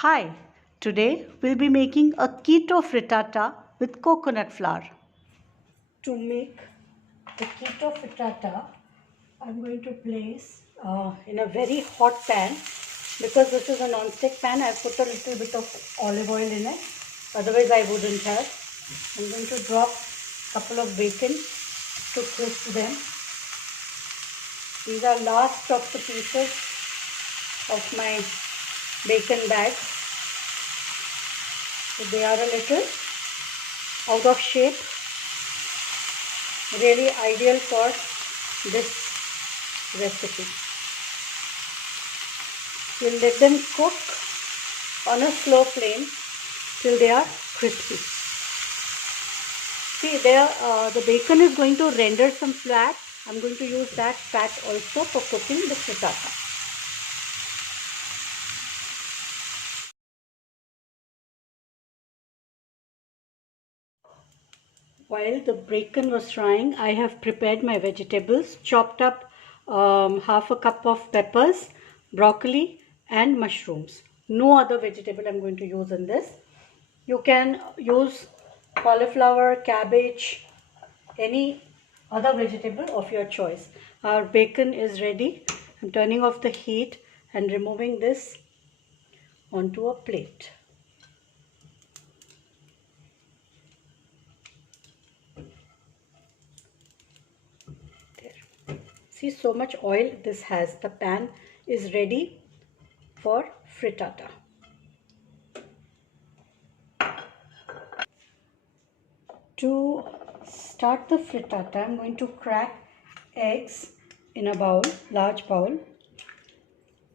Hi, today we'll be making a keto frittata with coconut flour. To make the keto frittata, I'm going to place in a very hot pan. Because this is a non-stick pan, I put a little bit of olive oil in it. Otherwise I wouldn't have. I'm going to drop a couple of bacon to crisp them. These are last of the pieces of my bacon bags. So they are a little out of shape. Really ideal for this recipe. We'll let them cook on a slow flame till they are crispy. See there, the bacon is going to render some fat. I'm going to use that fat also for cooking the frittata. While the bacon was frying, I have prepared my vegetables, chopped up half a cup of peppers, broccoli and mushrooms. No other vegetable I'm going to use in this. You can use cauliflower, cabbage, any other vegetable of your choice. Our bacon is ready. I'm turning off the heat and removing this onto a plate. There. See, so much oil this has. The pan is ready for frittata. To start the frittata, I'm going to crack eggs in a bowl, large bowl,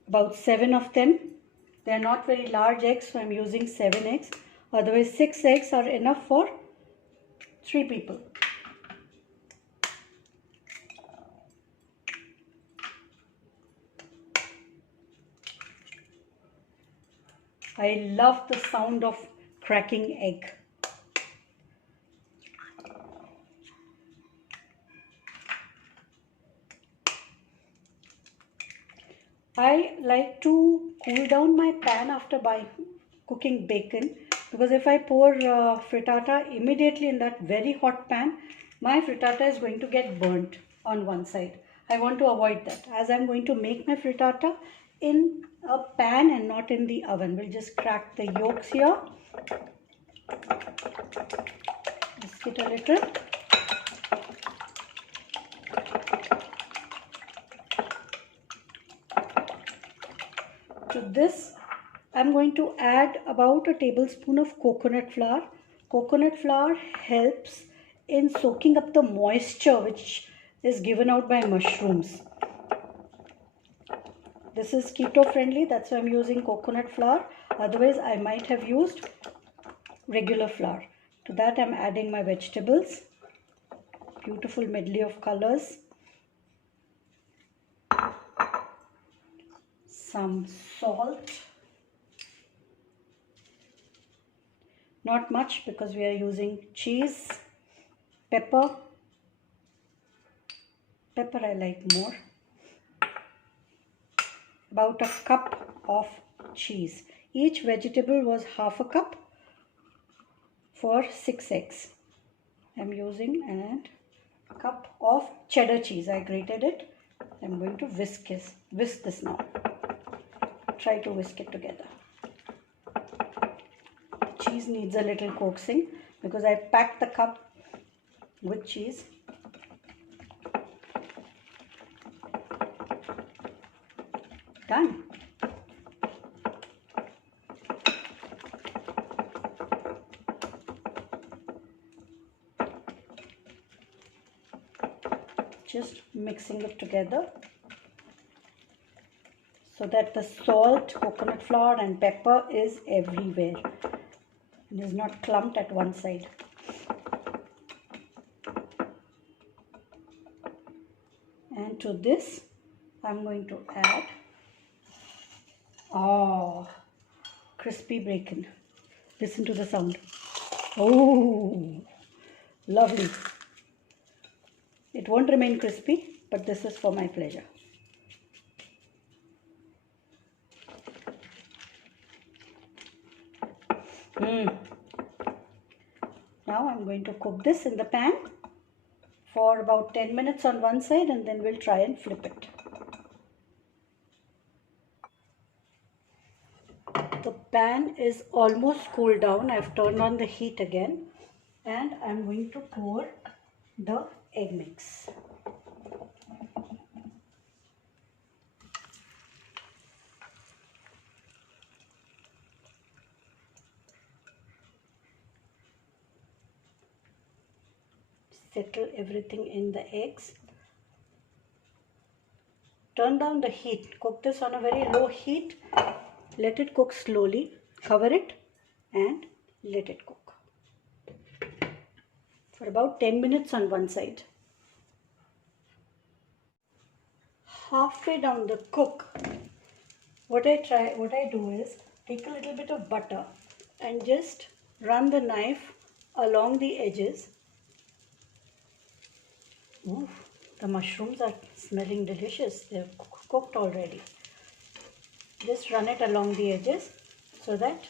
about 7 of them. They are not very large eggs, so I'm using 7 eggs. Otherwise 6 eggs are enough for 3 people. I love the sound of cracking egg. I like to cool down my pan after cooking bacon, because if I pour frittata immediately in that very hot pan, my frittata is going to get burnt on one side. I want to avoid that, as I'm going to make my frittata in a pan and not in the oven. We'll just crack the yolks here. Whisk it a little. To this, I'm going to add about a tablespoon of coconut flour. Coconut flour helps in soaking up the moisture which is given out by mushrooms. This is keto friendly, that's why I'm using coconut flour. Otherwise, I might have used regular flour. To that, I'm adding my vegetables. Beautiful medley of colors. Some salt. Not much because we are using cheese. Pepper. Pepper I like more. About a cup of cheese. Each vegetable was half a cup for 6 eggs. I'm using a cup of cheddar cheese. I grated it. I'm going to whisk this now. Try to whisk it together. Cheese needs a little coaxing because I packed the cup with cheese. Done. Just mixing it together so that the salt, coconut flour and pepper is everywhere and is not clumped at one side. And to this I'm going to add crispy bacon. Listen to the sound. Oh, lovely. It won't remain crispy, but this is for my pleasure. Now I'm going to cook this in the pan for about 10 minutes on one side, and then we'll try and flip it. The pan is almost cooled down. I've turned on the heat again, and I'm going to pour the egg mix. Settle everything in the eggs. Turn down the heat. Cook this on a very low heat. Let it cook slowly. Cover it and let it cook for about 10 minutes on one side. Halfway down the cook, what I do is take a little bit of butter and just run the knife along the edges. Ooh, the mushrooms are smelling delicious. They're cooked already. Just run it along the edges so that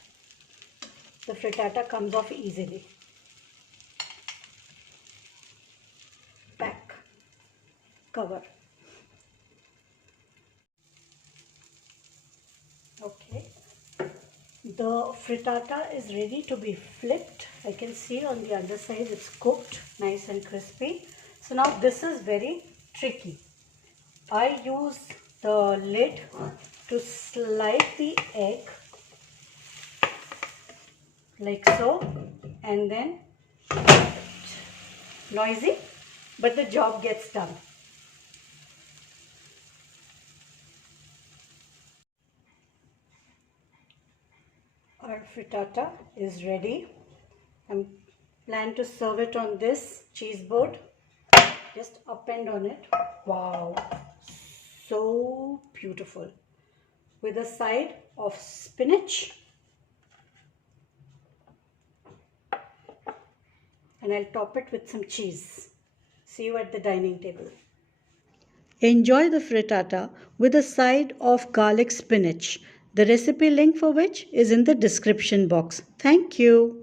the frittata comes off easily. Pack, cover. Okay, the frittata is ready to be flipped. I can see on the other side it's cooked nice and crispy. So now this is very tricky. I use the lid to slide the egg like so, and then noisy, but the job gets done. Our frittata is ready. I plan to serve it on this cheese board. Just upend on it. Wow, so beautiful. With a side of spinach, and I'll top it with some cheese. See you at the dining table. Enjoy the frittata with a side of garlic spinach, the recipe link for which is in the description box. Thank you.